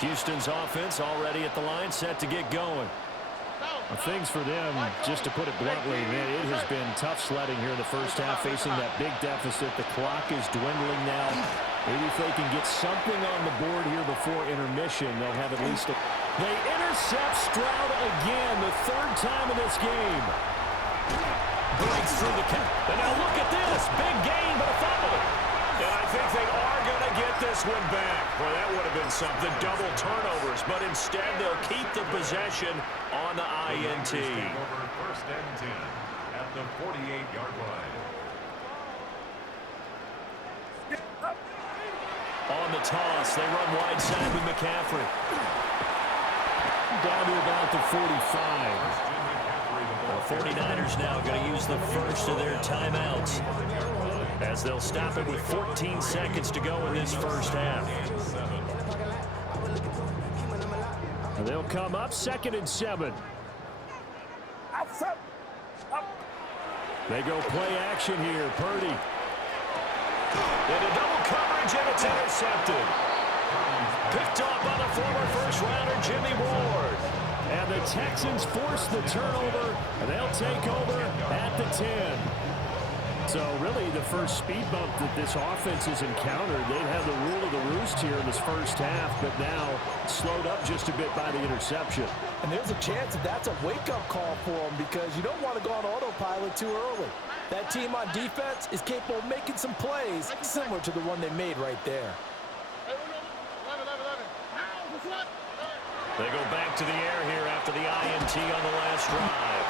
Houston's offense already at the line, set to get going. Well, things for them, just to put it bluntly, man, it has been tough sledding here in the first half, facing that big deficit. The clock is dwindling now. Maybe if they can get something on the board here before intermission, they'll have at least a... They intercept Stroud again, the third time in this game. Breaks through the cap. And now look at this. Big gain, but a fumble. And I think they are going to get this one back. Well, that would have been something. Double turnovers, but instead they'll keep the possession on the INT. First and 10 at the 48-yard line. On the toss, they run wide side with McCaffrey. Down to about the 45. The 49ers now going to use the first of their timeouts, as they'll stop it with 14 seconds to go in this first half. And they'll come up 2nd and 7. They go play action here. Purdy. Into double coverage, and it's intercepted. Picked off by the former first-rounder Jimmy Ward. And the Texans force the turnover, and they'll take over at the 10. So really the first speed bump that this offense has encountered. They've had the rule of the roost here in this first half, but now slowed up just a bit by the interception. And there's a chance that that's a wake-up call for them, because you don't want to go on autopilot too early. That team on defense is capable of making some plays similar to the one they made right there. They go back to the air here after the INT on the last drive.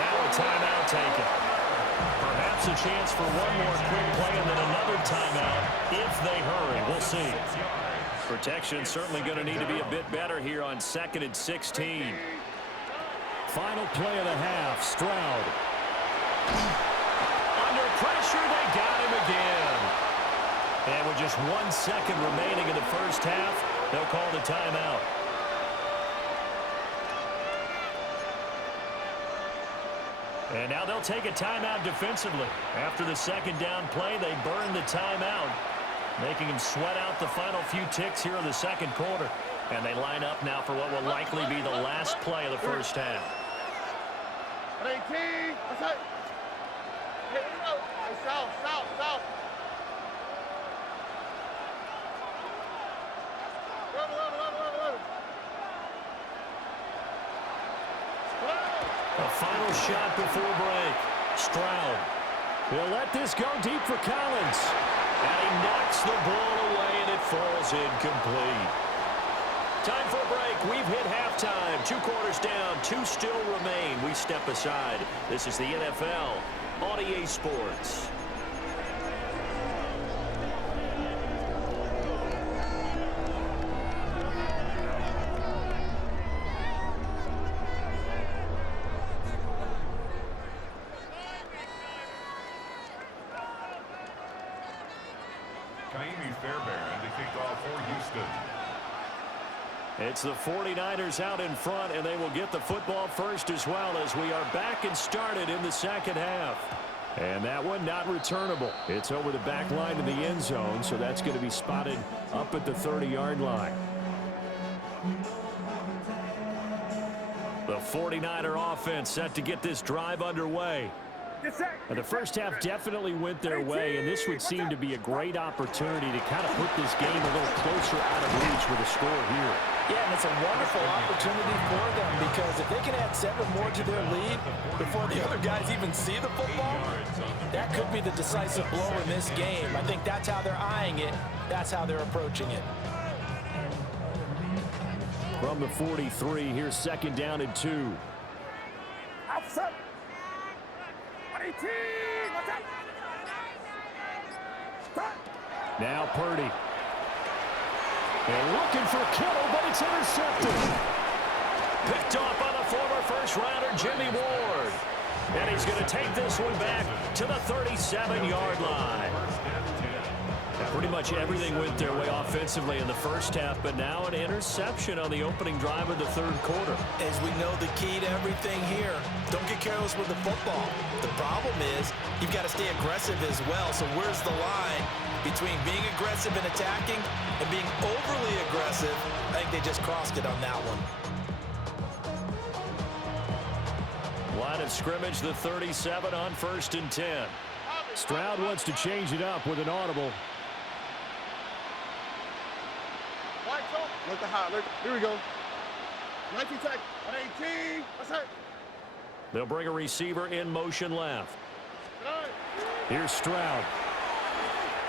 Now a timeout taken. Perhaps a chance for one more quick play and then another timeout if they hurry. We'll see. Protection certainly going to need to be a bit better here on 2nd and 16. Final play of the half. Stroud. Under pressure, they got him again. And with just 1 second remaining in the first half, they'll call the timeout. And now they'll take a timeout defensively. After the second down play, they burn the timeout, making them sweat out the final few ticks here in the second quarter. And they line up now for what will likely be the last play of the first half. A final shot before break. Stroud. He'll let this go deep for Collins. And he knocks the ball away, and it falls incomplete. Time for a break. We've hit halftime. 2 quarters down. 2 still remain. We step aside. This is the NFL on EA Sports. It's the 49ers out in front, and they will get the football first as well, as we are back and started in the second half. And that one not returnable. It's over the back line of the end zone, so that's going to be spotted up at the 30-yard line. The 49er offense set to get this drive underway. And the first half definitely went their way, and this would seem to be a great opportunity to kind of put this game a little closer out of reach with a score here. Yeah, and it's a wonderful opportunity for them, because if they can add 7 more to their lead before the other guys even see the football, that could be the decisive blow in this game. I think that's how they're eyeing it. That's how they're approaching it. From the 43, here's 2nd down and 2. Outside. Now Purdy. They're looking for Kittle, but it's intercepted. Picked off by the former first-rounder Jimmy Ward. And he's going to take this one back to the 37-yard line. Pretty much everything went their way offensively in the first half, but now an interception on the opening drive of the third quarter. As we know, the key to everything here, don't get careless with the football. The problem is you've got to stay aggressive as well. So where's the line? between being aggressive and attacking and being overly aggressive. I think they just crossed it on that one. Line of scrimmage, the 37 on 1st and 10. Stroud wants to change it up with an audible. Look at high. Look. Here we go. 19 tech. 118. What's that? They'll bring a receiver in motion left. Here's Stroud.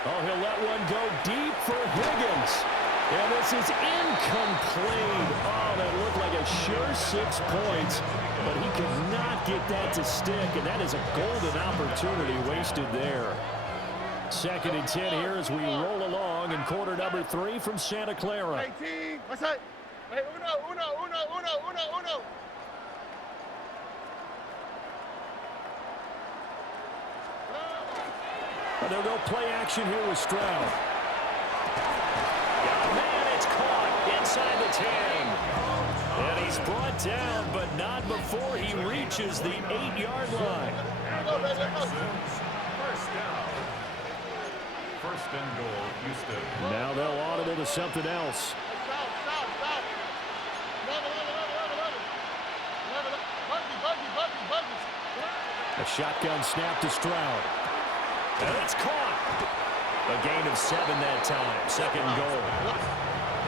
Oh, he'll let one go deep for Higgins. And this is incomplete. Oh, that looked like a sure 6 points. But he could not get that to stick. And that is a golden opportunity wasted there. 2nd and 10 here as we roll along in quarter number 3 from Santa Clara. 18. What's that? Hey, uno. And they'll go play action here with Stroud. Man, it's caught inside the 10. And he's brought down, but not before he reaches the 8-yard line. First down. 1st and goal, Houston. Now they'll audible to something else. Stop. Buggy. A shotgun snap to Stroud. And it's caught. A gain of 7 that time. 2nd goal.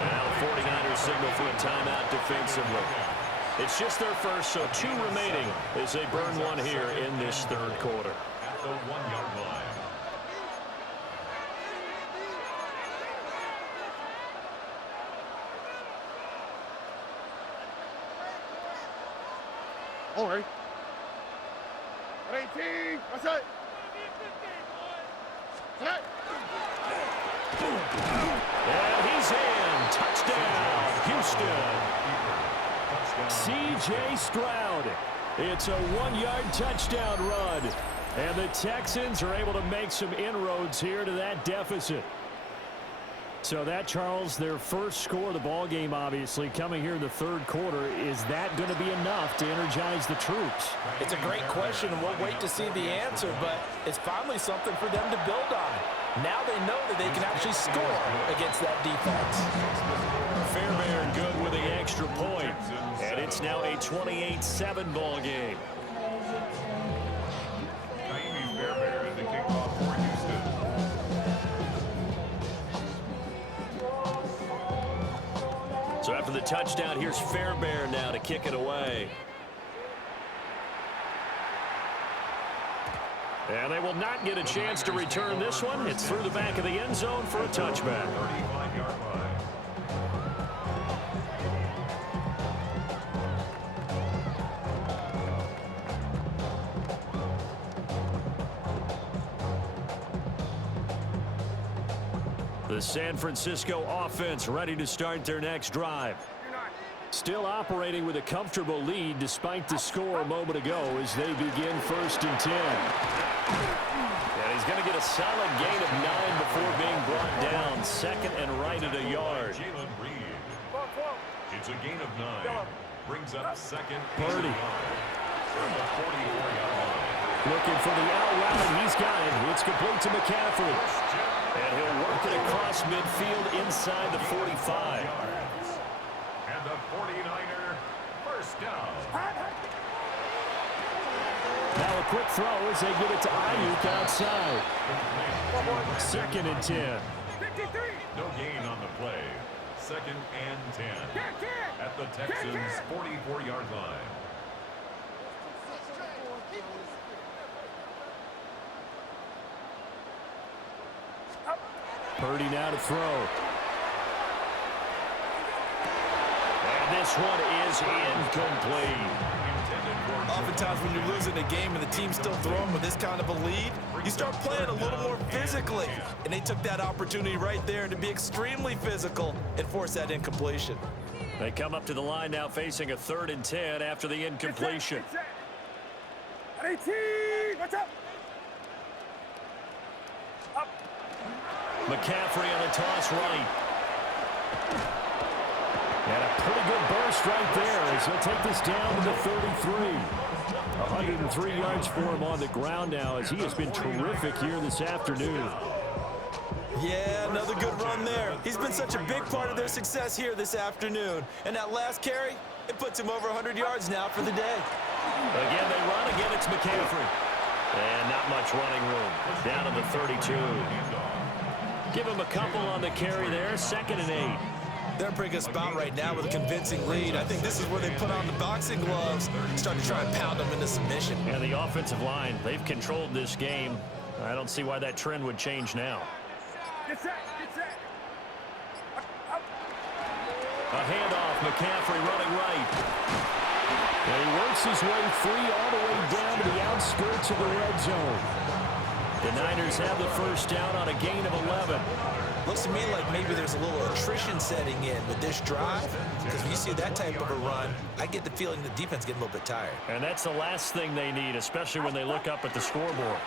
Now the 49ers signal for a timeout defensively. It's just their first, so 2 remaining as they burn one here in this 3rd quarter. At the 1-yard line. All right. 18. What's that? And he's in. Touchdown, Houston. C.J. Stroud. It's a 1-yard touchdown run. And the Texans are able to make some inroads here to that deficit. So that, Charles, their first score of the ball game, obviously, coming here in the 3rd quarter. Is that going to be enough to energize the troops? It's a great question, and we'll wait to see the answer, but it's finally something for them to build on. Now they know that they can actually score against that defense. Fairbairn good with the extra point. And it's now a 28-7 ball game. Fairbairn, the kickoff for Houston. So after the touchdown, here's Fairbairn now to kick it away. And they will not get a chance to return this one. It's through the back of the end zone for a touchback. 35-yard line. The San Francisco offense ready to start their next drive. Still operating with a comfortable lead despite the score a moment ago as they begin 1st and 10. And he's going to get a solid gain of 9 before being brought down. 2nd and right at a yard. Jalen Reed. It's a gain of 9. Brings up 2nd. Purdy. From the 44-yard line. Looking for the out route, and he's got it. It's complete to McCaffrey. And he'll work it across midfield inside the 45. And the 49er first down. Now a quick throw as they get it to Ayuk outside. 2nd and 10. No gain on the play. 2nd and 10. At the Texans' 44-yard line. Purdy now to throw. And this one is incomplete. Oftentimes when you're losing a game and the team's still throwing with this kind of a lead, you start playing a little more physically. And they took that opportunity right there to be extremely physical and force that incompletion. They come up to the line now facing a 3rd and 10 after the incompletion. 18. What's up? McCaffrey on the toss right. And a pretty good burst right there as he'll take this down to the 33. 103 yards for him on the ground now as he has been terrific here this afternoon. Yeah, another good run there. He's been such a big part of their success here this afternoon. And that last carry, it puts him over 100 yards now for the day. Again, they run. Again, it's McCaffrey. And not much running room. Down to the 32. Give him a couple on the carry there. 2nd and 8. They're in a pretty good spot right now with a convincing lead. I think this is where they put on the boxing gloves, start to try and pound them into submission. And the offensive line, they've controlled this game. I don't see why that trend would change now. Get set, get set. A handoff, McCaffrey running right. And he works his way free all the way down to the outskirts of the red zone. The Niners have the first down on a gain of 11. Looks to me like maybe there's a little attrition setting in with this drive, because when you see that type of a run, I get the feeling the defense getting a little bit tired. And that's the last thing they need, especially when they look up at the scoreboard.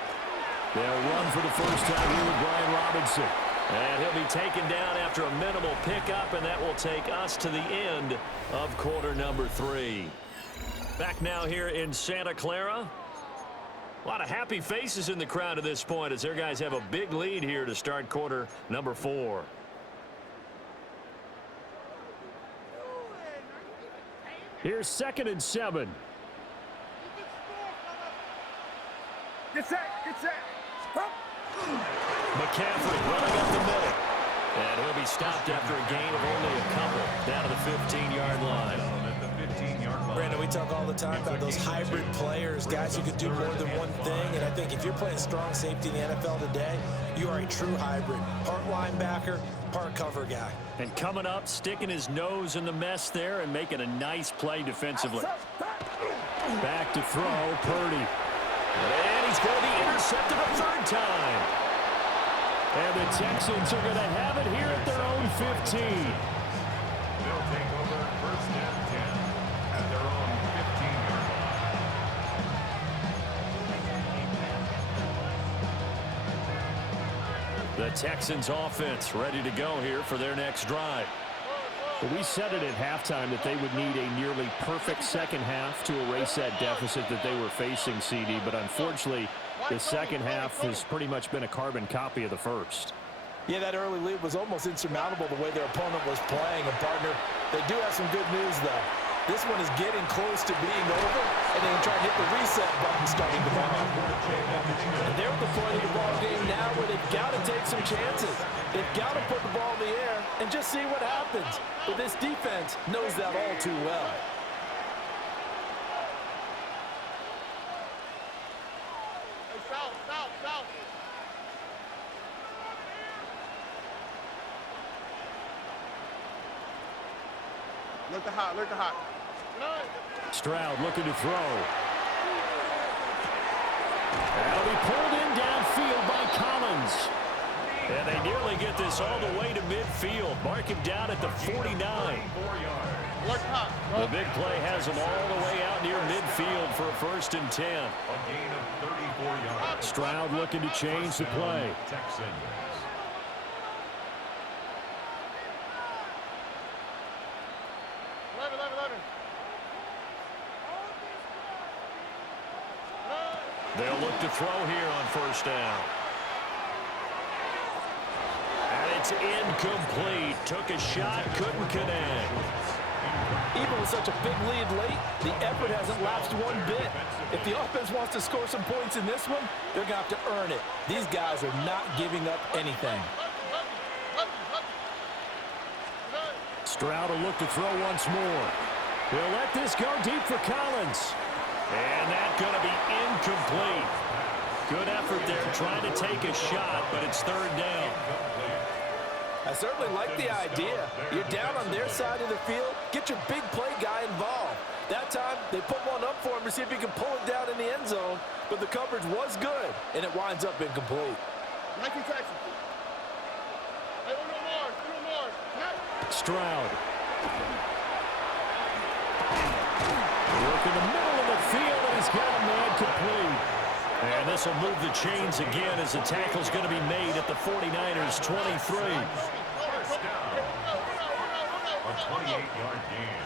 They'll run for the first time here with Brian Robinson. And he'll be taken down after a minimal pickup, and that will take us to the end of quarter number 3. Back now here in Santa Clara. A lot of happy faces in the crowd at this point as their guys have a big lead here to start quarter number 4. Here's 2nd and 7. Get set, get set. McCaffrey running up the middle. And he'll be stopped after a gain of only a couple. Down to the 15-yard line. Brandon, we talk all the time about those hybrid players, guys who can do more than one thing. And I think if you're playing strong safety in the NFL today, you are a true hybrid. Part linebacker, part cover guy. And coming up, sticking his nose in the mess there and making a nice play defensively. Back to throw, Purdy. And he's going to be intercepted a 3rd time. And the Texans are going to have it here at their own 15. They'll take over 1st and 10 at their own 15-yard line. The Texans offense ready to go here for their next drive. Well, we said it at halftime that they would need a nearly perfect second half to erase that deficit that they were facing, CD, but unfortunately, the second half has pretty much been a carbon copy of the first. Yeah, that early lead was almost insurmountable the way their opponent was playing. And, partner, they do have some good news, though. This one is getting close to being over, and they can try and hit the reset button starting tomorrow. And they're at the point of the ball game now where they've got to take some chances. They've got to put the ball in the air and just see what happens. But this defense knows that all too well. Hey, south, south, south. Look the hot, look the hot. Stroud looking to throw. That'll be pulled in downfield by Collins. And they nearly get this all the way to midfield. Mark him down at the 49. Look hot. The big play has him all the way out near midfield for a 1st and 10. A gain of 34 yards. Stroud looking to change the play. Texans. 11. They'll look to throw here on 1st down. And it's incomplete. Took a shot, couldn't connect. Even with such a big lead late, the effort hasn't lapsed one bit. If the offense wants to score some points in this one, they're going to have to earn it. These guys are not giving up anything. Stroud will look to throw once more. He'll let this go deep for Collins. And that's going to be incomplete. Good effort there trying to take a shot, but it's 3rd down. I certainly like the idea. You're down on their side of the field. Get your big play guy involved. That time, they put one up for him to see if he can pull it down in the end zone, but the coverage was good, and it winds up incomplete. 19 Texans. Hey, no more. Stroud. Work in the middle of the field, and he's got a man complete. And this will move the chains again as the tackle's going to be made at the 49ers' 23. A 28-yard gain.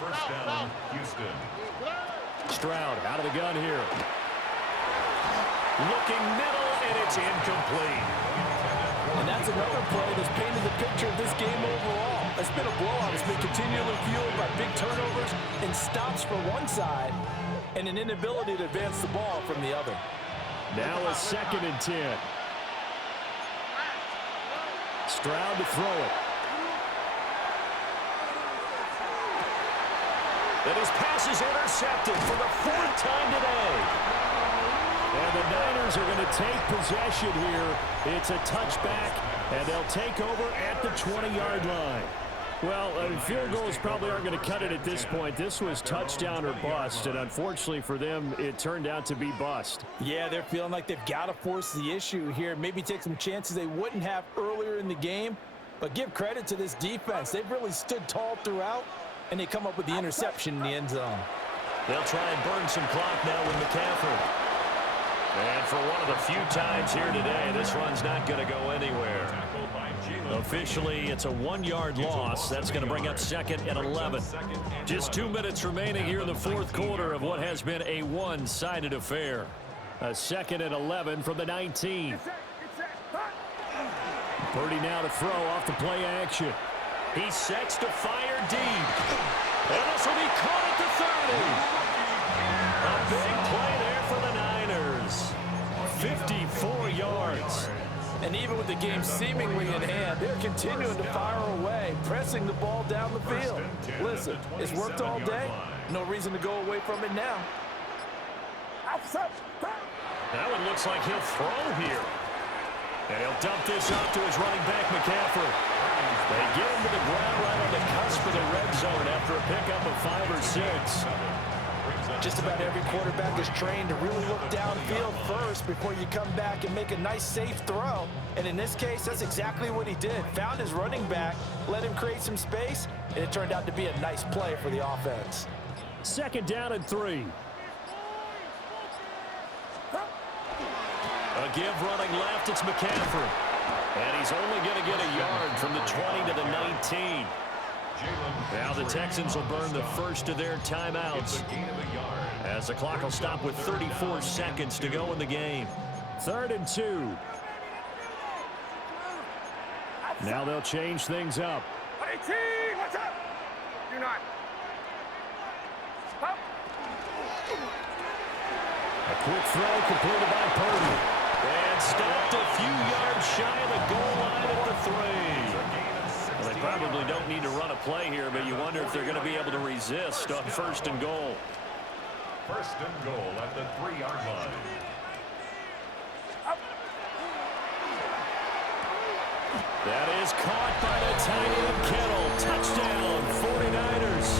1st down, Houston. Stroud out of the gun here. Looking middle, and it's incomplete. And that's another play that's painted the picture of this game overall. It's been a blowout. It's been continually fueled by big turnovers and stops for one side and an inability to advance the ball from the other. Now a 2nd and 10. Stroud to throw it. And his pass is intercepted for the 4th time today. And the Niners are going to take possession here. It's a touchback, and they'll take over at the 20-yard line. Well, field goals probably aren't going to cut it at this point. This was touchdown or bust, and unfortunately for them, it turned out to be bust. Yeah, they're feeling like they've got to force the issue here. Maybe take some chances they wouldn't have earlier in the game. But give credit to this defense. They've really stood tall throughout, and they come up with the interception in the end zone. They'll try and burn some clock now with McCaffrey. And for one of the few times here today, this run's not going to go anywhere. Officially, it's a 1-yard loss. That's going to bring up 2nd and 11. Just 2 minutes remaining here in the 4th quarter of what has been a one-sided affair. A 2nd and 11 from the 19. Purdy now to throw off the play action. He sets to fire deep. And this will be caught at the 30. A big play there for the Niners. 54 yards. And even with the game seemingly in hand, they're continuing to fire away, pressing the ball down the field. Listen, it's worked all day. No reason to go away from it now. That one looks like he'll throw here. And he'll dump this off to his running back, McCaffrey. They get him to the ground right on the cusp of the red zone after a pickup of 5 or 6. Just about every quarterback is trained to really look downfield first before you come back and make a nice, safe throw. And in this case, that's exactly what he did. Found his running back, let him create some space, and it turned out to be a nice play for the offense. 2nd down and 3. A give running left, it's McCaffrey. And he's only going to get a yard from the 20 to the 19. Now the Texans will burn the first of their timeouts as the clock will stop with 34 seconds to go in the game. 3rd and 2. Now they'll change things up. What's up? You're not. A quick throw completed by Purdy. And stopped a few yards shy of the goal line at the 3. Well, they probably don't need to run a play here, but you wonder if they're going to be able to resist on 1st and goal. 1st and goal at the 3-yard line. That is caught by the tight end Kittle. Touchdown, 49ers.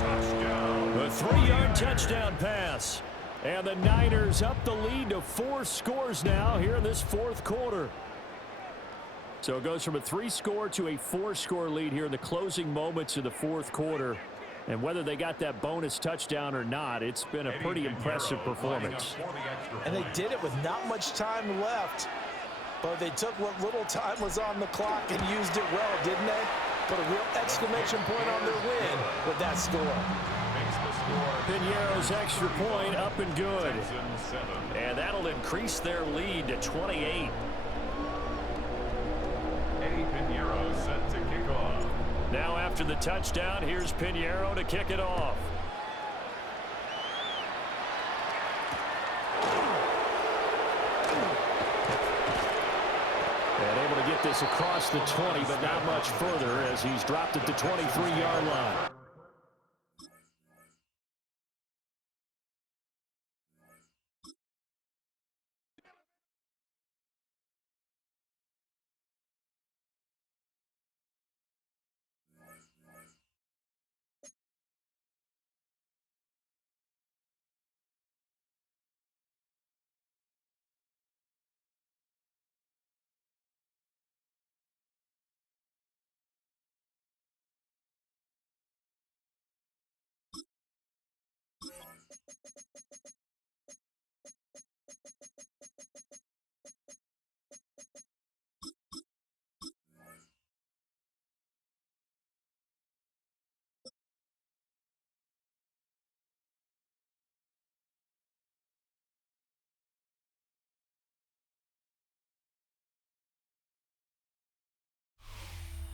Touchdown. A 3-yard touchdown pass. And the Niners up the lead to 4 scores now here in this 4th quarter. So it goes from a 3-score to a 4-score lead here in the closing moments of the 4th quarter. And whether they got that bonus touchdown or not, it's been a pretty impressive performance. And they did it with not much time left. But they took what little time was on the clock and used it well, didn't they? Put a real exclamation point on their win with that score. Piñeiro's extra point up and good. And that'll increase their lead to 28. Eddie Piñeiro set to kick off. Now after the touchdown, here's Piñeiro to kick it off. And able to get this across the 20, but not much further as he's dropped at the 23-yard line.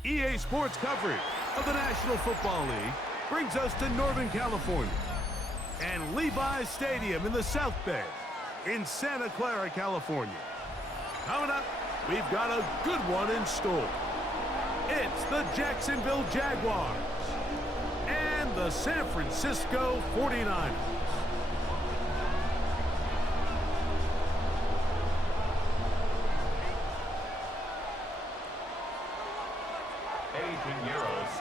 EA Sports coverage of the National Football League brings us to Northern California and Levi's Stadium in the South Bay in Santa Clara, California. Coming up, we've got a good one in store. It's the Jacksonville Jaguars and the San Francisco 49ers.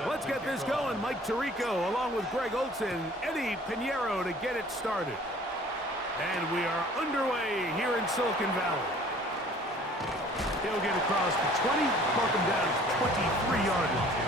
Let's get this going. Mike Tirico along with Greg Olson, Eddie Pinheiro to get it started. And we are underway here in Silicon Valley. He'll get across the 20, mark him down to 23-yard line.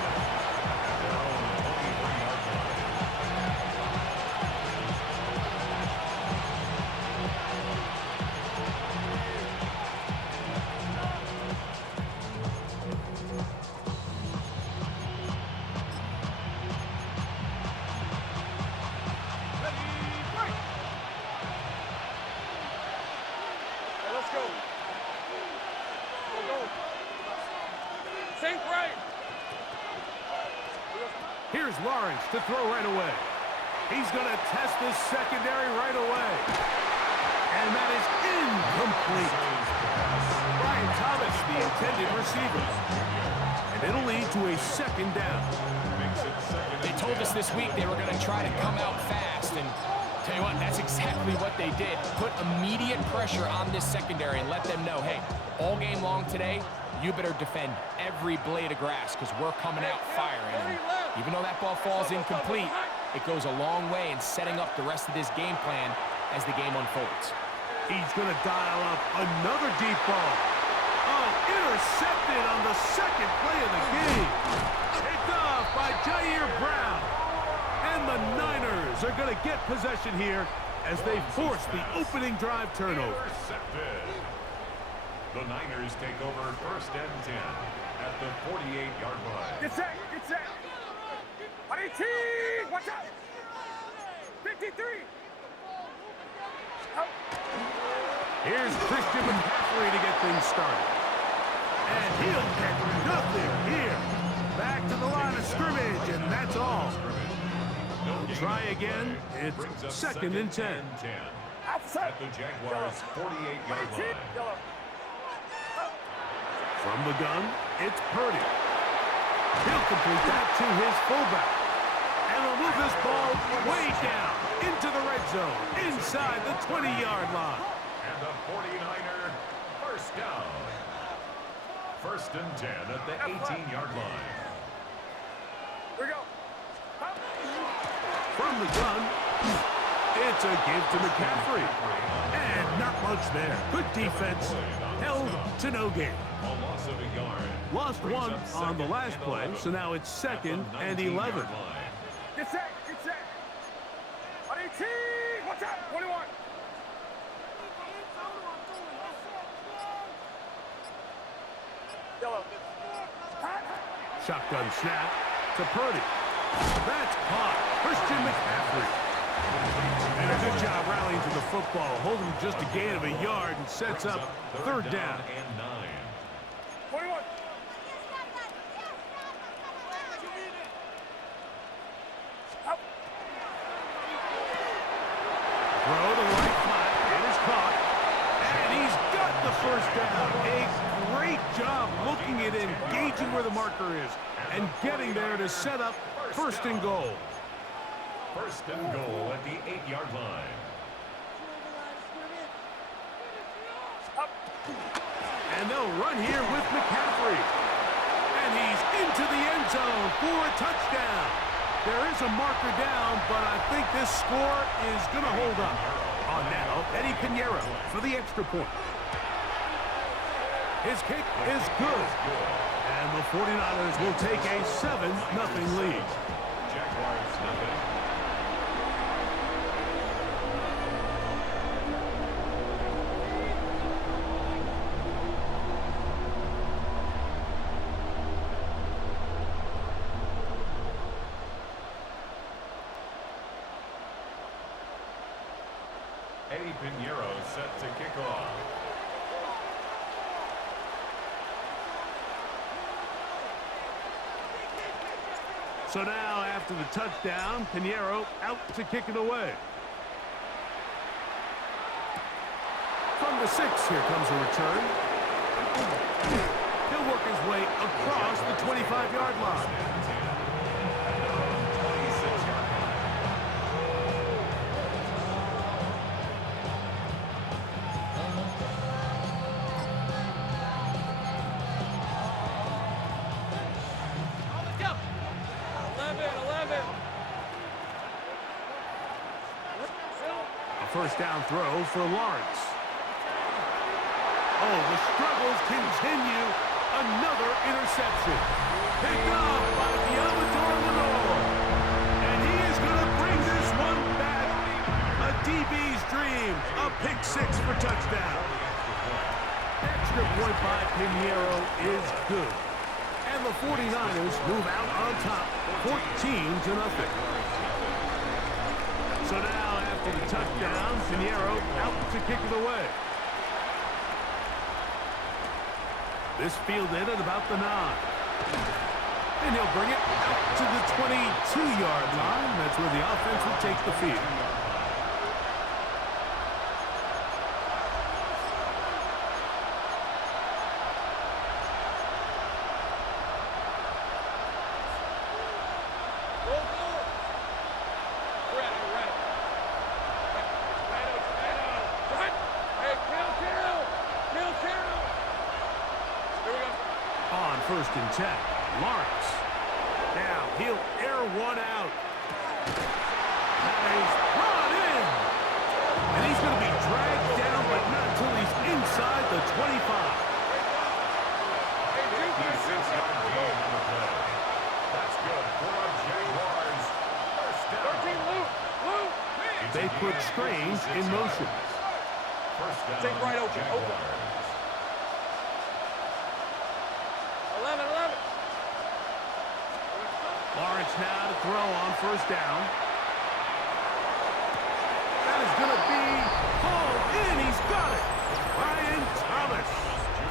Here's Lawrence to throw right away. He's going to test this secondary right away. And that is incomplete. Brian Thomas, the intended receiver. And it'll lead to a second down. They told us this week they were going to try to come out fast. And tell you what, that's exactly what they did. Put immediate pressure on this secondary and let them know, hey, all game long today, you better defend every blade of grass because we're coming out firing. And even though that ball falls incomplete, it goes a long way in setting up the rest of this game plan as the game unfolds. He's going to dial up another deep ball. Oh, intercepted on the second play of the game. Picked off by Jair Brown. And the Niners are going to get possession here as they force the opening drive turnover. The Niners take over first and 10 at the 48-yard line. Get set, get set. 18, watch out. 53. Out. Here's Christian McCaffrey to get things started. And he'll get nothing here. Back to the line of scrimmage, and that's all. We'll try again. It's second and 10. At the Jaguars' 48-yard line. From the gun, it's Purdy. He'll complete that to his fullback. And they'll move this ball way down into the red zone, inside the 20-yard line. And the 49er first down. First and 10 at the 18-yard line. Here we go. From the gun, it's a give to McCaffrey. And not much there. Good defense. Held to no gain. A loss of a yard. Lost one on the last play, so now it's second and 11. Get set, get set. 18, watch out, 21. Yellow. Shotgun snap to Purdy. That's caught. Christian McCaffrey. And a good job rallying to the football, holding just a gain of a yard and sets up third down. And 9. 21. Throw the right flat. It is caught. And he's got the first down. A great job looking at engaging where the marker is and getting there to set up first and goal. First and goal at the 8-yard line. And they'll run here with McCaffrey. And he's into the end zone for a touchdown. There is a marker down, but I think this score is going to hold up. On now, Eddie Pinheiro for the extra point. His kick is good. And the 49ers will take a 7-0 lead. Jaguars nothing. Eddie Pinheiro set to kick off. So now, after the touchdown, Pinheiro out to kick it away. From the 6, here comes a return. He'll work his way across the 25-yard line. First down throw for Lawrence. Oh, the struggles continue. Another interception. Picked up by Lenore. And he is going to bring this one back. A DB's dream. A pick 6 for touchdown. Extra point by Pinheiro is good. And the 49ers move out on top, 14-0. So now, after the touchdown, Pinheiro out to kick it away. This fielded at about the 9. And he'll bring it out to the 22-yard line. That's where the offense will take the field. First and 10. Lawrence. Now he'll air one out. That is brought in. And he's going to be dragged down, but not until he's inside the 25. That's good for our Jaguars. First down. They put Strange in motion. First down. Take right open. Jaguars. 11. Lawrence now to throw on first down. That is going to be hauled in. He's got it. Brian Thomas.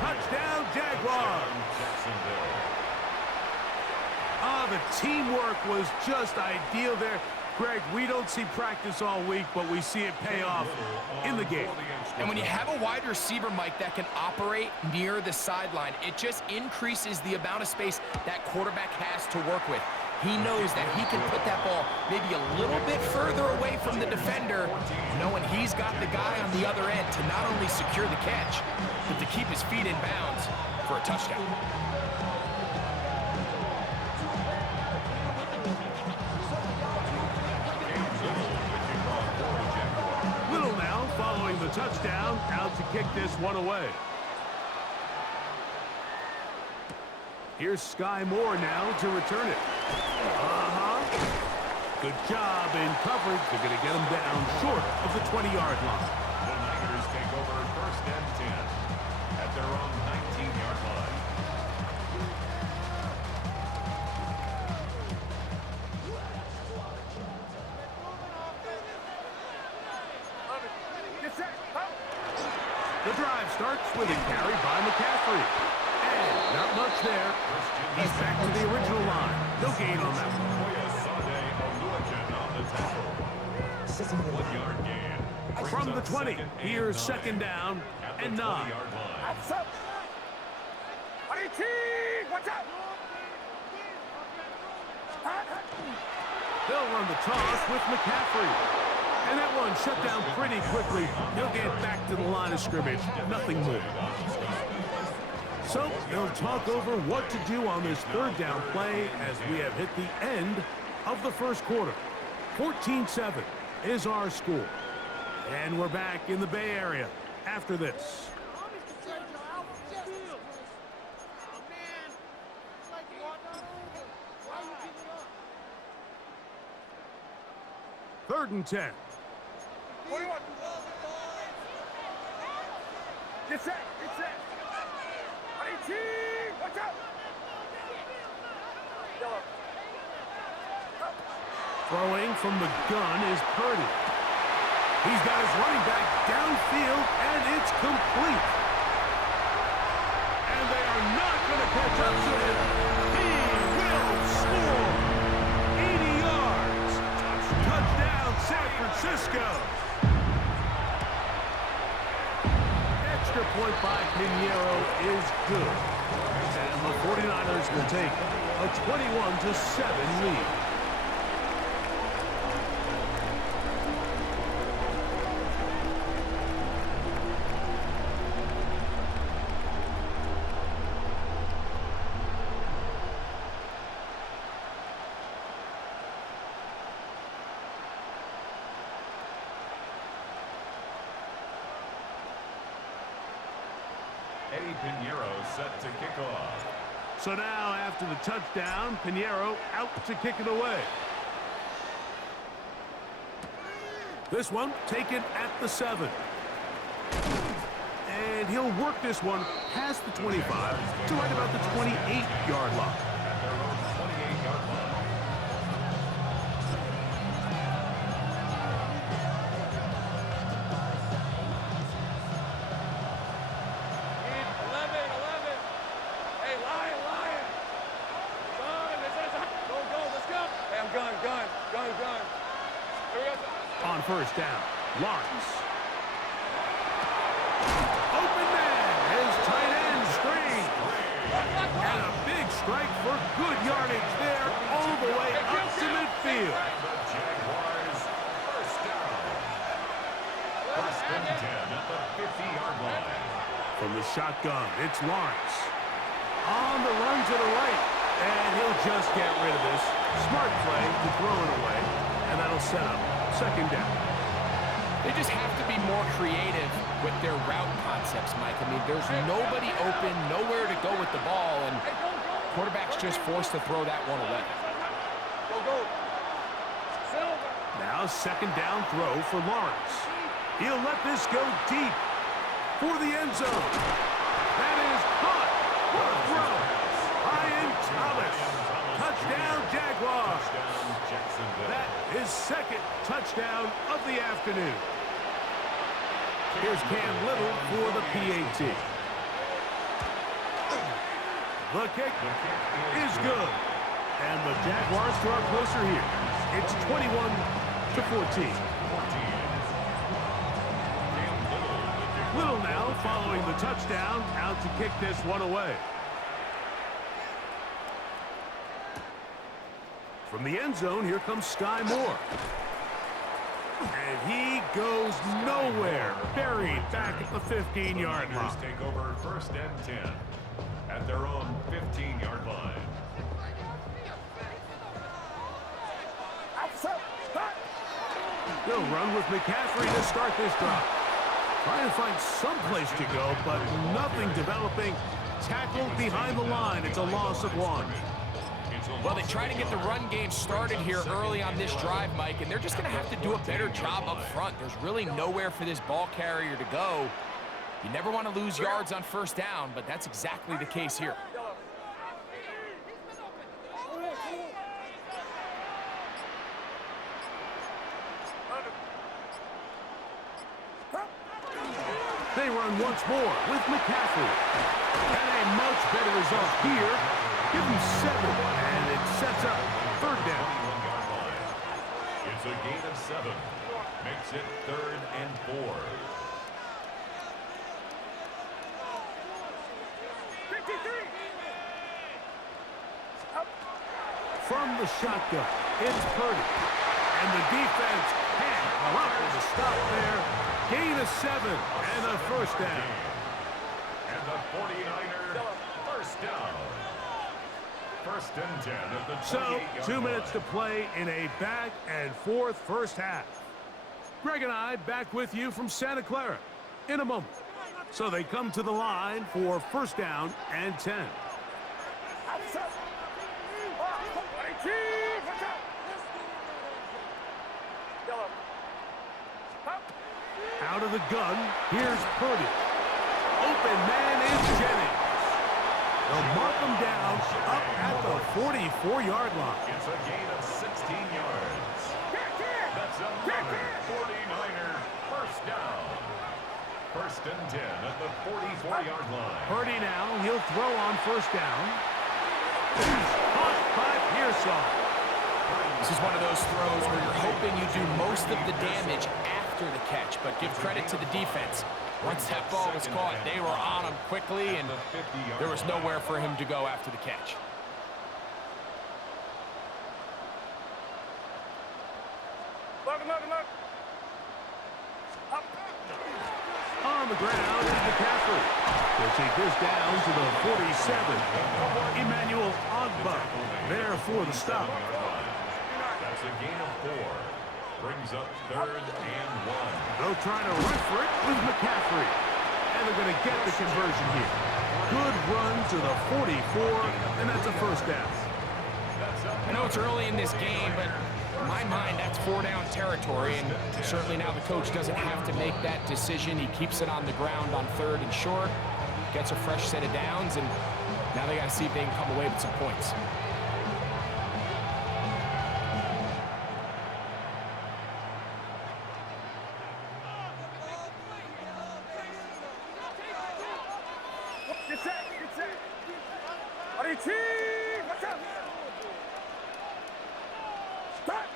Touchdown, Jaguars. The teamwork was just ideal there. Greg, we don't see practice all week, but we see it pay off in the game. And when you have a wide receiver, Mike, that can operate near the sideline, it just increases the amount of space that quarterback has to work with. He knows that he can put that ball maybe a little bit further away from the defender, knowing he's got the guy on the other end to not only secure the catch, but to keep his feet in bounds for a touchdown. Following the touchdown, out to kick this one away. Here's Sky Moore now to return it. Good job in coverage. They're going to get him down short of the 20-yard line. The Niners take over first and 10 at their own 19-yard line. The drive starts with a carry by McCaffrey. And not much there. He's back to the original line. No gain on that one. 1 yard gain. From the 20, here's second down and 9. Watch out! They'll run the toss with McCaffrey. And that one shut down pretty quickly. He'll get back to the line of scrimmage. Nothing more. So they'll talk over what to do on this third down play as we have hit the end of the first quarter. 14-7 is our score. And we're back in the Bay Area after this. Third and 10. 21. Get set. 18. Watch out. Throwing from the gun is Purdy. He's got his running back downfield, and it's complete. And they are not going to catch up to him. He will score. by Pinheiro is good. And the 49ers will take a 21-7 lead. Pinheiro set to kick off. So now, after the touchdown, Pinheiro out to kick it away. This one taken at the 7. And he'll work this one past the 25 to right about the 28-yard line. At their own 28-yard line. On first down, Lawrence. Open man, his tight end screen. And a big strike for good yardage there all the way up to midfield. The Jaguars first down. First and 10 at the 50-yard line. From the shotgun, it's Lawrence. On the run to the right. And he'll just get rid of this. Smart play to throw it away. And that'll set up second down. They just have to be more creative with their route concepts, Mike. I mean, there's nobody open, nowhere to go with the ball, and quarterback's just forced to throw that one away. Now second down throw for Lawrence. He'll let this go deep for the end zone. That is caught. What a throw. Ryan Thomas. Touchdown, Jaguars. That is second touchdown of the afternoon. Here's Cam Little for the PAT. The kick is good. And the Jaguars draw closer here. It's 21-14. Little now following the touchdown, out to kick this one away. From the end zone, here comes Sky Moore. And he goes nowhere. Buried back at the 15-yard line. Take over first and 10 at their own 15-yard line. They'll run with McCaffrey to start this drive. Trying to find some place to go, but nothing developing. Tackled behind the line. It's a loss of 1. Well, they try to get the run game started here early on this drive, Mike, and they're just going to have to do a better job up front. There's really nowhere for this ball carrier to go. You never want to lose yards on first down, but that's exactly the case here. They run once more with McCaffrey. And a much better result here. Give him 7, and it sets up third down. It's a gain of 7. Makes it 3rd and 4. From the shotgun, it's Purdy. And the defense can't come up with a stop there. Gain of 7 and a first down. And the 49er first down. First and 10 at the 28-yard line. So, 2 minutes to play in a back-and-forth first half. Greg and I back with you from Santa Clara in a moment. So they come to the line for first down and 10. Out of the gun, here's Purdy. Open man is Jennings. They'll mark him down up at the 44-yard line. It's a gain of 16 yards. That's another 49er first down. First and 10 at the 44-yard line. Purdy now, he'll throw on first down. He's caught by Pearsall. This is one of those throws where you're hoping you do most of the damage after the catch, but give credit to the defense. Once that ball was caught, they were on him quickly, and there was nowhere for him to go after the catch. Look. Up. On the ground is McCaffrey. They'll take this down to the 47. Emmanuel Ogba there for the stop. That's a gain of 4. Brings up 3rd and 1. They'll try to run for it with McCaffrey. And they're going to get the conversion here. Good run to the 44, and that's a first down. I know it's early in this game, but in my mind, that's 4-down territory, and certainly now the coach doesn't have to make that decision. He keeps it on the ground on 3rd and short, gets a fresh set of downs, and now they got to see if they can come away with some points. Get set. Watch out. Stop.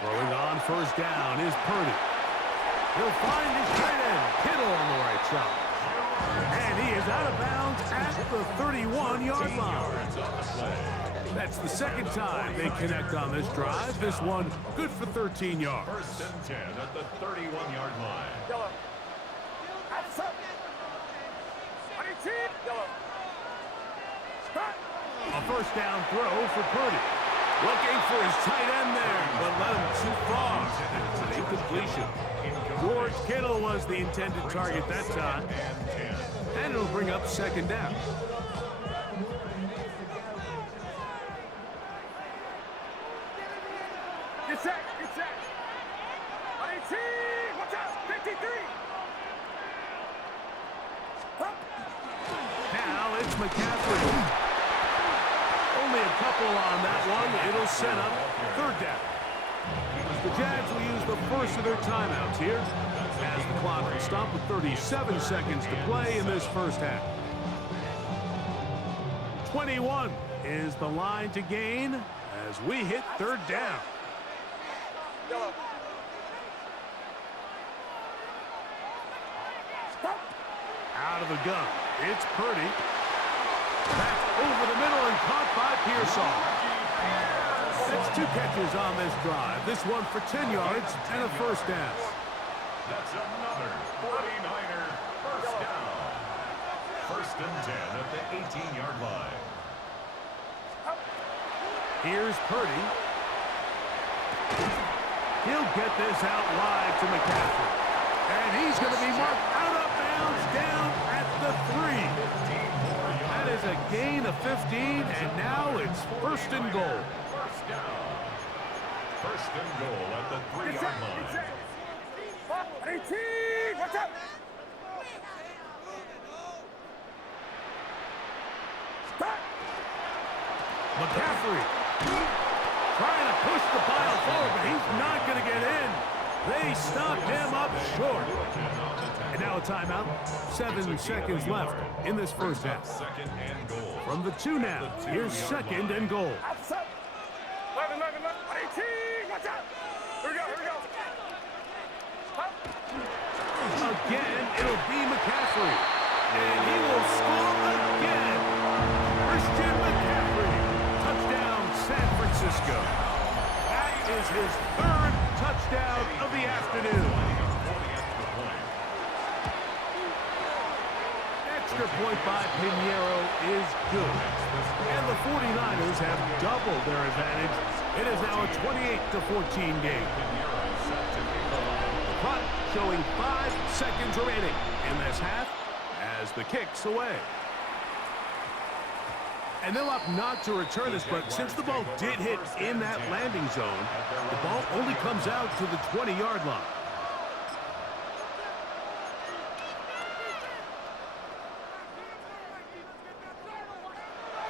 Throwing on first down is Purdy. He'll find his tight end, Kittle, on the right side. And he is out of bounds at the 31-yard line. That's the second time they connect on this drive. This one good for 13 yards. 1st and 10 at the 31-yard line. Yellow. Outside. Yellow. Stop. A first down throw for Purdy. Looking for his tight end there, but let him too far. It's an incompletion. George Kittle was the intended target that time. And it'll bring up 2nd down. Get set. Watch out. 53. Up. Now it's McCaffrey. Only a couple on that one. It'll set up 3rd down. The Jags will use the first of their timeouts here as the clock will stop with 37 seconds to play in this first half. 21 is the line to gain as we hit 3rd down. Yellow. Stop. Out of the gun, it's Purdy. That's over the middle and caught by Pearsall. That's 2 catches on this drive. This one for 10 yards and a first down. That's another 49er first down. 1st and 10 at the 18-yard line. Here's Purdy. He'll get this out wide to McCaffrey. And he's going to be marked out of bounds down at the 3. That is a gain of 15, and now it's 1st and goal. First down. 1st and goal at the 3-yard line. 18. Watch out. Stop. McCaffrey trying to push the pile forward, but he's not going to get in. They stop him up short. And now a timeout. 7 seconds left in this first half. 2nd and goal. From the 2 now, here's 2nd and goal. Outside. 11. 18. Watch out. Here we go. Up. Again, it'll be McCaffrey. And he will score again. Christian McCaffrey. Touchdown, San Francisco. That is his 3rd touchdown of the afternoon. Extra point by Pinheiro is good. And the 49ers have doubled their advantage. It is now a 28-14 game. The clock showing 5 seconds remaining in this half as the kick's away. And they'll opt not to return this, but since the ball did hit in that landing zone, the ball only comes out to the 20-yard line.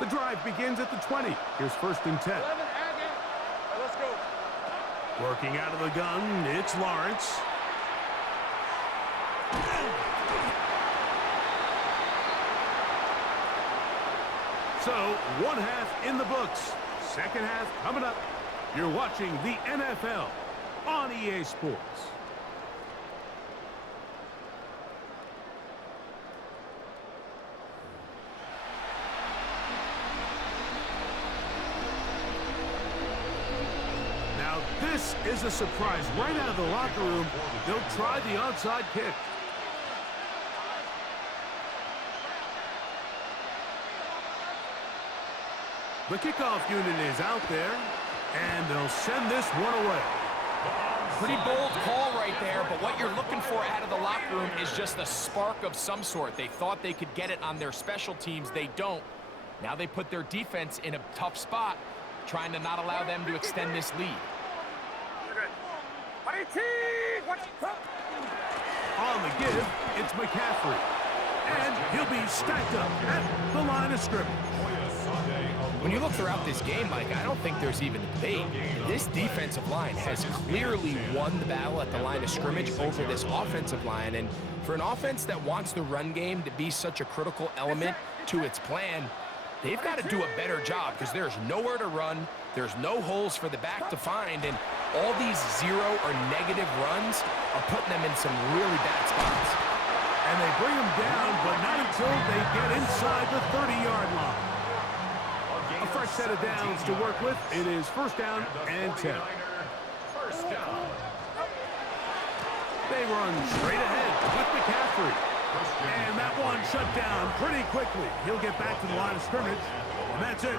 The drive begins at the 20. Here's 1st and 10. Let's go. Working out of the gun, it's Lawrence. So, 1 half in the books. 2nd half coming up. You're watching the NFL on EA Sports. This is a surprise. Right out of the locker room, they'll try the onside kick. The kickoff unit is out there, and they'll send this one away. Pretty bold call right there, but what you're looking for out of the locker room is just a spark of some sort. They thought they could get it on their special teams. They don't. Now they put their defense in a tough spot, trying to not allow them to extend this lead. On the give, it's McCaffrey. And he'll be stacked up at the line of scrimmage. When you look throughout this game, Mike, I don't think there's even a debate. This defensive line has clearly won the battle at the line of scrimmage over this offensive line. And for an offense that wants the run game to be such a critical element to its plan, they've got to do a better job because there's nowhere to run. There's no holes for the back to find. And all these zero or negative runs are putting them in some really bad spots. And they bring them down, but not until they get inside the 30-yard line. A fresh set of downs to work with. It is first down and 10. First down. They run straight ahead with McCaffrey. And that one shut down pretty quickly. He'll get back to the line of scrimmage, and that's it.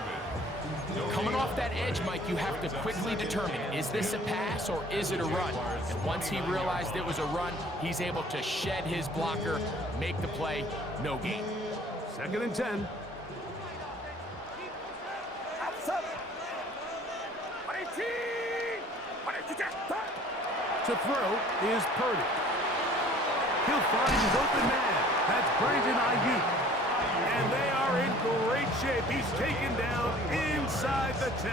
Coming off that edge, Mike, you have to quickly determine, is this a pass or is it a run? And once he realized it was a run, he's able to shed his blocker, make the play, no gain. Second and 10. To throw is Purdy. He'll find his open man. That's Brandon Ayuk. And they are in great shape. He's taken down inside the 10.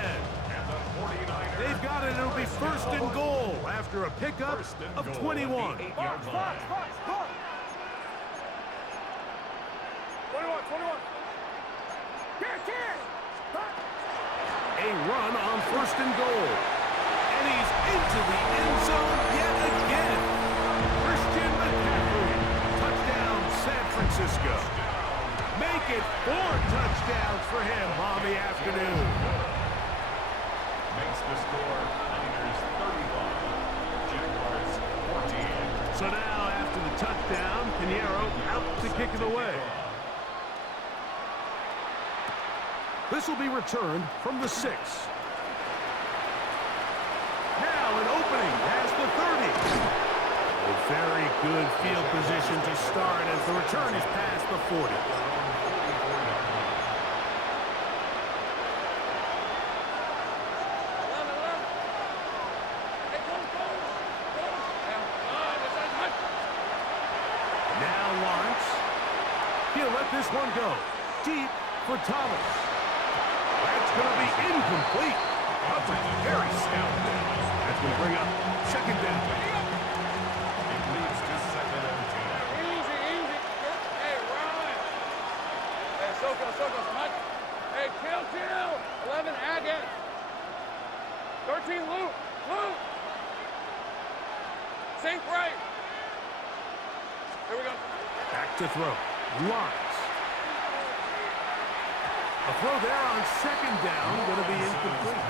They've got it. It'll be first and goal after a pickup of 21. 21. A run on first and goal. And he's into the end zone yet again. Christian McCaffrey. Touchdown, San Francisco. Make it 4 touchdowns for him on the afternoon. Makes the score Niners 35, Jaguars 14. So now after the touchdown, Pinheiro out to kick it away. This will be returned from the 6. Now an opening past the 30. A very good field position to start as the return is past the 40. Now Lawrence. He'll let this one go. Deep for Thomas. That's going to be incomplete. Coverage very stout. That's going to bring up second down. It leads to second and 10. Easy. Hey, run. Hey, Soko, Mike. Hey, kill. 11, Agate. 13, Luke. Sink right. Here we go. Back to throw. Lawrence. A throw there on second down. Going to be incomplete.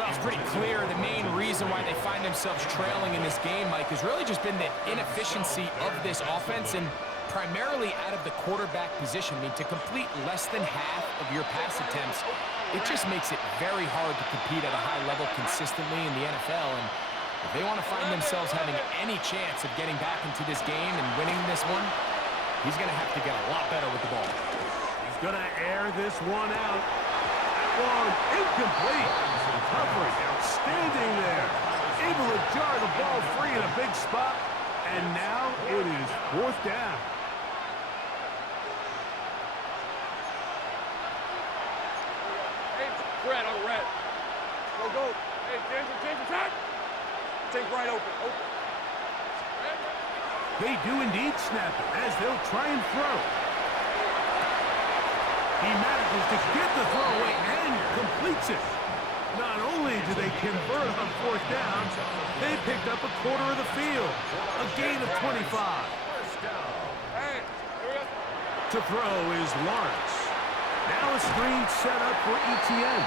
Well, it's pretty clear the main reason why they find themselves trailing in this game, Mike, has really just been the inefficiency of this offense and primarily out of the quarterback position. I mean, to complete less than half of your pass attempts, it just makes it very hard to compete at a high level consistently in the NFL. And if they want to find themselves having any chance of getting back into this game and winning this one, he's going to have to get a lot better with the ball. He's going to air this one out. That one incomplete. Coverage outstanding there. Able to jar the ball free in a big spot. And now it is fourth down. Hey, red on red. Go. Hey, James, attack. Take right open. They do indeed snap it as they'll try and throw. He manages to get the throw away and completes it. Not only do they convert on fourth down, they picked up a quarter of the field. A gain of 25. Hey, here we go. To throw is Lawrence. Now a screen set up for ETN.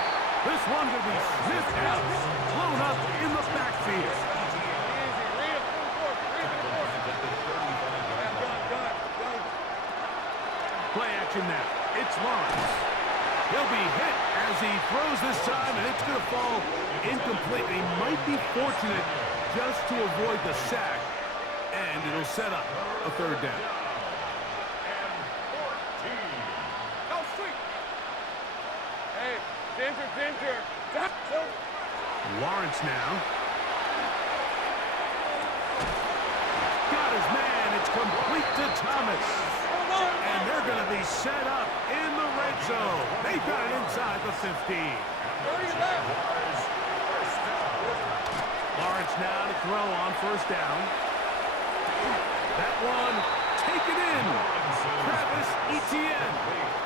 This one going to be sniffed out, blown up in the backfield. Play action now. It's Lawrence. He'll be hit as he throws this time, and it's going to fall incomplete. He might be fortunate just to avoid the sack, and it'll set up a third down. Go street. Hey, Ginger. Lawrence now. Got his man. It's complete to Thomas. And they're going to be set up in the red zone. They got it inside the 15. Lawrence now to throw on first down. That one taken in. Travis Etienne.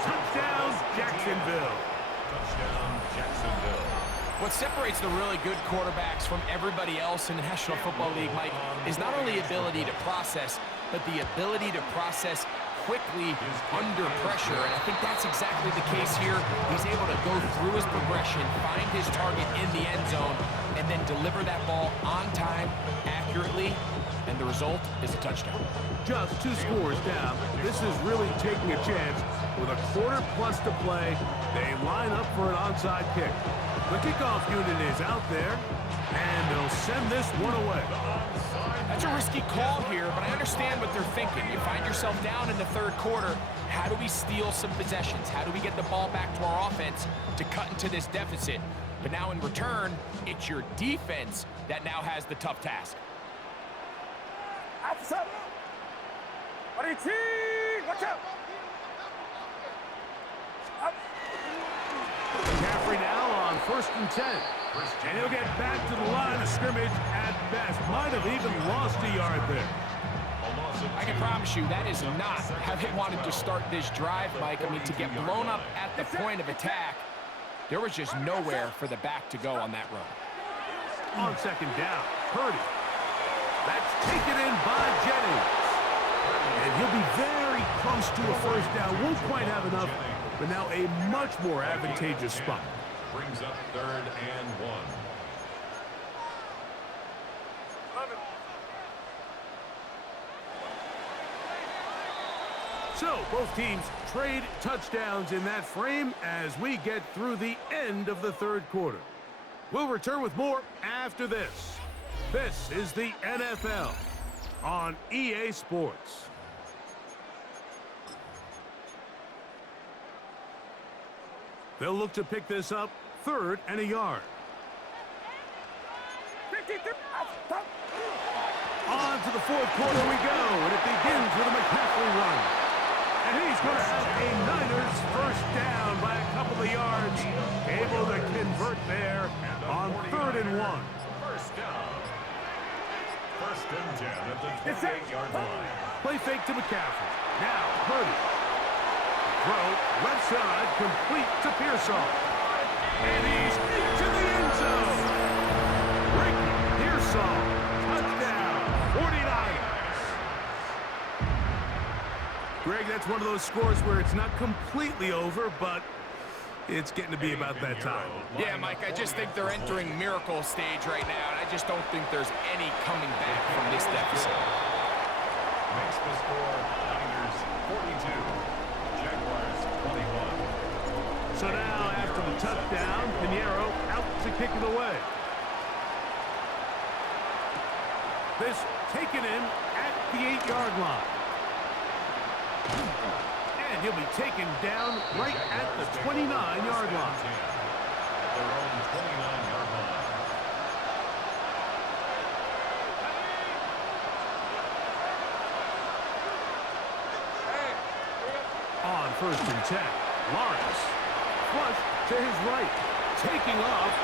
Touchdown, Jacksonville. Touchdown, Jacksonville. What separates the really good quarterbacks from everybody else in the National Football League, Mike, is not only ability to process, but the ability to process quickly under pressure, and I think that's exactly the case here. He's able to go through his progression, find his target in the end zone, and then deliver that ball on time, accurately, and the result is a touchdown. Just 2 scores down. This is really taking a chance. With a quarter plus to play, they line up for an onside kick. The kickoff unit is out there, and they'll send this one away. That's a risky call here, but I understand what they're thinking. You find yourself down in the third quarter. How do we steal some possessions? How do we get the ball back to our offense to cut into this deficit? But now in return, it's your defense that now has the tough task. Watch out. McCaffrey now on 1st and 10. And he'll get back to the line of scrimmage at best. Might have even lost a yard there. I can promise you that is not how they wanted to start this drive, Mike. I mean, to get blown up at the point of attack, there was just nowhere for the back to go on that run. On 2nd down, Purdy. That's taken in by Jennings. And he'll be very close to a first down. Won't quite have enough, but now a much more advantageous spot. Brings up 3rd and 1. So both teams trade touchdowns in that frame as we get through the end of the third quarter. We'll return with more after this. This is the NFL on EA Sports. They'll look to pick this up 3rd and a yard. On to the 4th quarter we go, and it begins with a McCaffrey run. And he's going to have a Niners first down by a couple of yards, able to convert there on 3rd and 1. First down. 1st and 10 at the 28-yard line. Play fake to McCaffrey. Now, Purdy. Throw, left side, complete to Pearsall. And he's into the end zone. Ricky Pearsall, touchdown, 49ers. Greg, that's one of those scores where it's not completely over, but it's getting to be about that time. Yeah, Mike, I just think they're entering miracle stage right now, and I just don't think there's any coming back from this deficit. Makes the score Niners 42, Jaguars 21. So now, after the touchdown, Pinheiro out to kick it away. This taken in at the 8-yard line. And he'll be taken down right at the 29-yard line. At their own 29-yard line. On 1st and 10, Lawrence. Flush to his right. Taking off.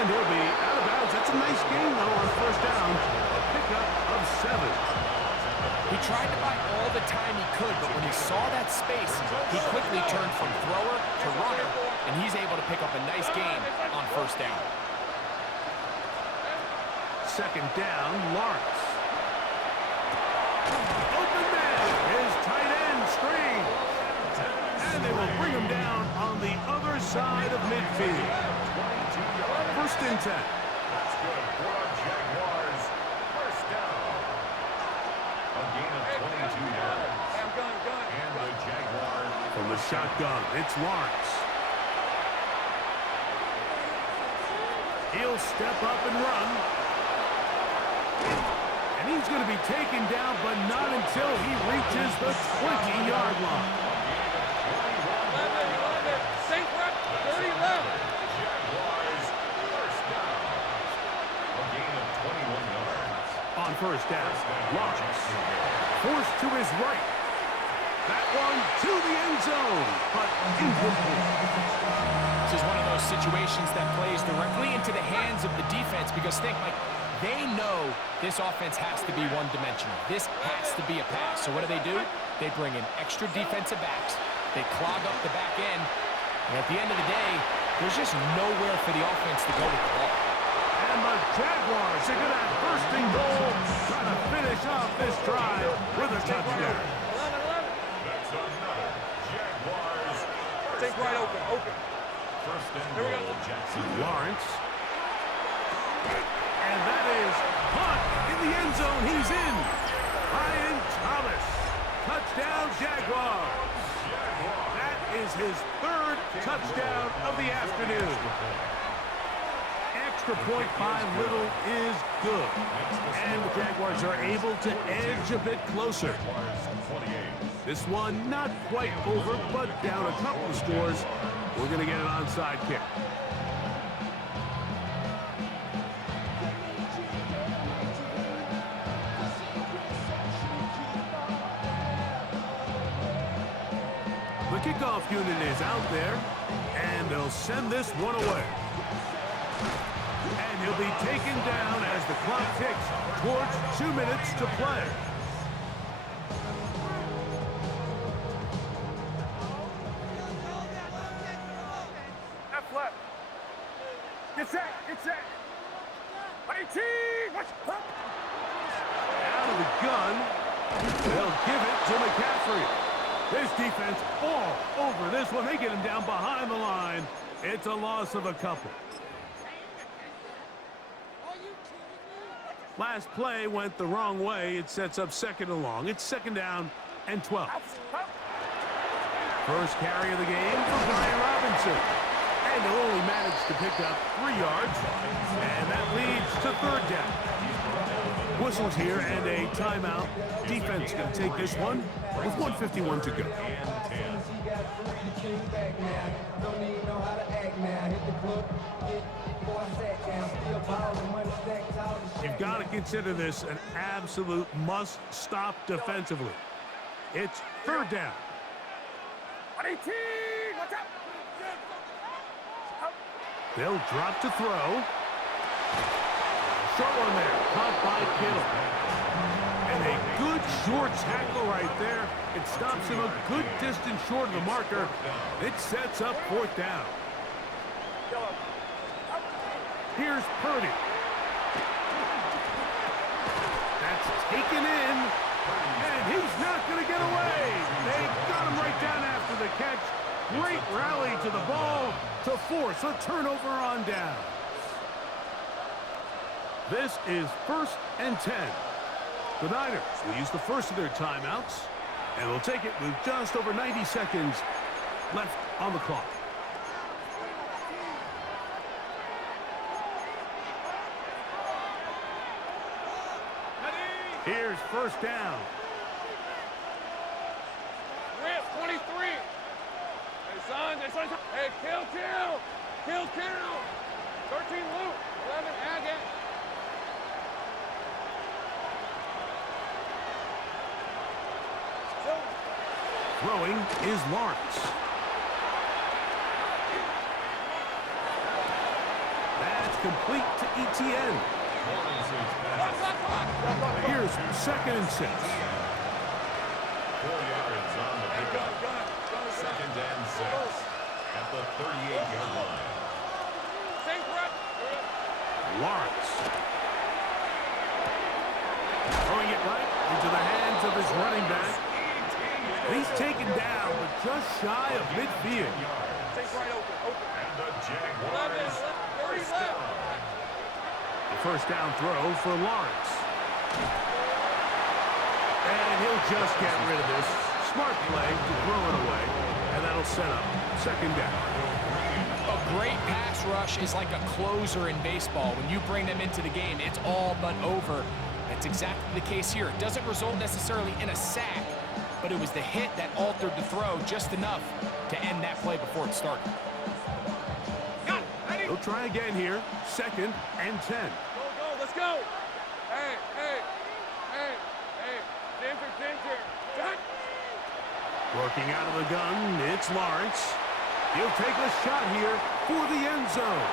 And he'll be out of bounds. That's a nice gain, though, on 1st down. A pickup of 7. He tried to buy all the time he could, but when he saw that space, he quickly turned from thrower to runner, and he's able to pick up a nice gain on 1st down. 2nd down, Lawrence. Open man, his tight end screen. And they will bring him down on the other side of midfield. 1st and 10. That's good for our Jaguars. First down. A gain of 22 yards. And the Jaguars. From the shotgun, it's Lawrence. He'll step up and run. And he's going to be taken down, but not until he reaches the 20-yard line. 30 left. Jaguars. First down. A gain of 21 yards. On 1st down, Lawrence forced to his right. That one to the end zone, but incomplete. This is one of those situations that plays directly into the hands of the defense because think, like, they know this offense has to be one-dimensional. This has to be a pass. So what do? They bring in extra defensive backs. They clog up the back end. And at the end of the day, there's just nowhere for the offense to go with the ball. And the Jaguars are going to have 1st and goal, trying to finish off this drive with a touchdown. 11. That's another Jaguars. Take right open. First and Here we go. goal, Jackson. Lawrence. And that is punt in the end zone. He's in. Ryan Thomas. Touchdown, Jaguars. That is his 3rd touchdown of the afternoon. Extra point by Little is good. And the Jaguars are able to edge a bit closer. This one not quite over, but down a couple of scores. We're going to get an onside kick. The kickoff unit is out there, and they'll send this one away. And he'll be taken down as the clock ticks towards 2 minutes to play. Left. Get set. 18. Out of the gun, they'll give it to McCaffrey. This defense all over this one. They get him down behind the line. It's a loss of a couple. Last play went the wrong way. It sets up 2nd and long. It's 2nd down and 12. First carry of the game for Brian Robinson. And he'll only manage to pick up 3 yards. And that leads to 3rd down. Whistles here and a timeout. Defense going to take this one with 1:51 to go. You've got to consider this an absolute must-stop defensively. It's 3rd down. 18. Watch out. They'll drop to throw. Short one there, caught by Kittle. And a good short tackle right there. It stops him a good distance short of the marker. It sets up 4th down. Here's Purdy. That's taken in. And he's not going to get away. They got him right down after the catch. Great rally to the ball to force a turnover on down. This is 1st and 10. The Niners will use the first of their timeouts, and will take it with just over 90 seconds left on the clock. Here's 1st down. Rip, 23. Hey, son. Hey, kill. 13, Luke. 11, Agate. Throwing is Lawrence. That's complete to ETN. Here's 2nd and 6. 4 yards on the pickup. 2nd and 6 at the 38-yard line. Lawrence. Throwing it right into the hands of his running back. He's taken down, but just shy of midfield. Take right open. And the Jaguars. 30 First left. down. The first down throw for Lawrence. And he'll just get rid of this. Smart play to throw it away. And that'll set up second down. A great pass rush is like a closer in baseball. When you bring them into the game, it's all but over. That's exactly the case here. It doesn't result necessarily in a sack, but it was the hit that altered the throw just enough to end that play before it started. He'll try again here. Second and 10. Go, let's go. Hey. Ginger. Jack. Working out of the gun, it's Lawrence. He'll take a shot here for the end zone.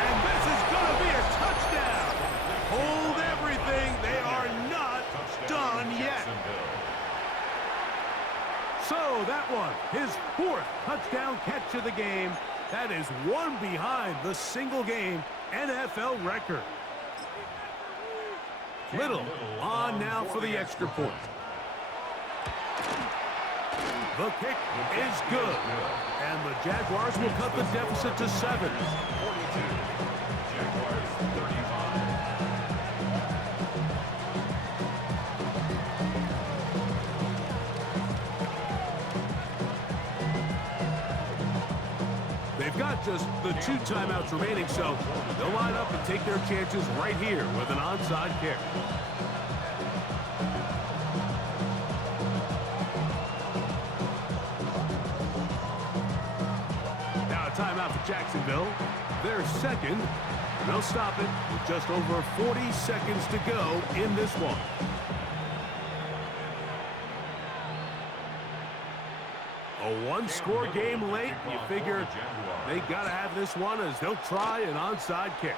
And this is going to be a touchdown. Hold everything. They are not done yet. So that one, his fourth touchdown catch of the game. That is one behind the single-game NFL record. Little on now for the extra point. The kick is good. And the Jaguars will cut the deficit to 7. 42. Jaguars 35. They've got just the 2 timeouts remaining, so they'll line up and take their chances right here with an onside kick. Now a timeout for Jacksonville. They're second. They'll stop it with just over 40 seconds to go in this one. A one-score game late. You figure they got to have this one as they'll try an onside kick.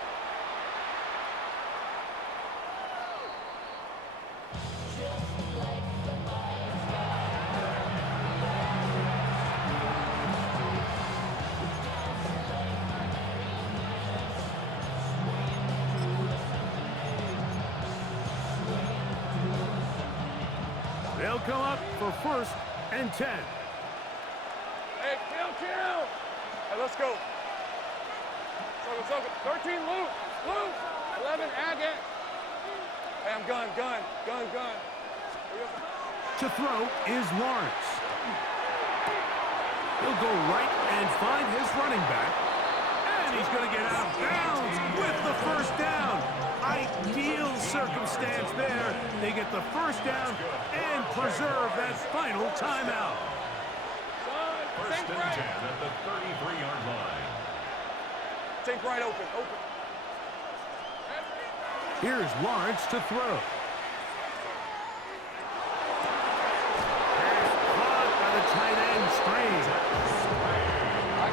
They'll come up for first and 10. Hey, kill. Hey, let's go. Circle. 13, Luke. 11, Agate. Hey, I'm gun. To throw is Lawrence. He'll go right and find his running back. And he's going to get out of bounds with the first down. Ideal circumstance there. They get the first down and preserve that final timeout. First and 10 at the 33-yard line. Think right open. Here's Lawrence to throw. Pass caught by the tight end screen.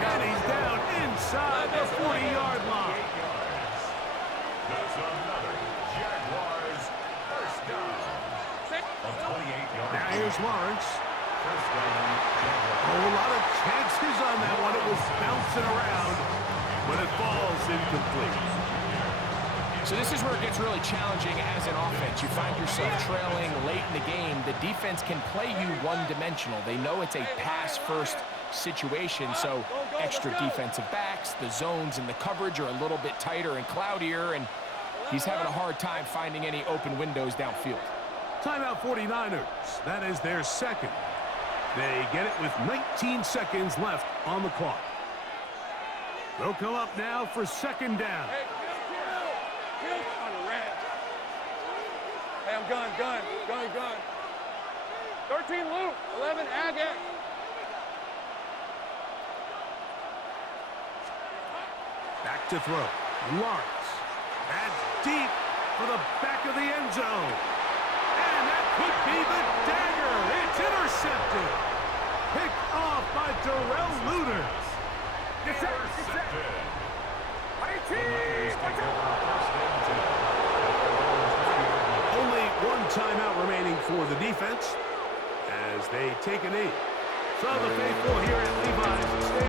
And he's down inside the 40-yard line. That's another Jaguars first down. A 28-yard. Now here's Lawrence. First down, Jaguars. A lot of chances on that one. It was bouncing around, but it falls incomplete. So this is where it gets really challenging as an offense. You find yourself trailing late in the game. The defense can play you one-dimensional. They know it's a pass-first situation, so extra defensive backs, the zones and the coverage are a little bit tighter and cloudier, and he's having a hard time finding any open windows downfield. Timeout 49ers. That is their second. They get it with 19 seconds left on the clock. They'll come up now for second down. Hey, kill on the red. Hey, I'm gun. 13, Luke. 11, Agate. Back to throw. Lawrence. That's deep for the back of the end zone. And that could be the dagger. It's intercepted. Picked off by Darrell Luter. Intercepted. Only one timeout remaining for the defense as they take a knee. So the faithful here at Levi's Stadium.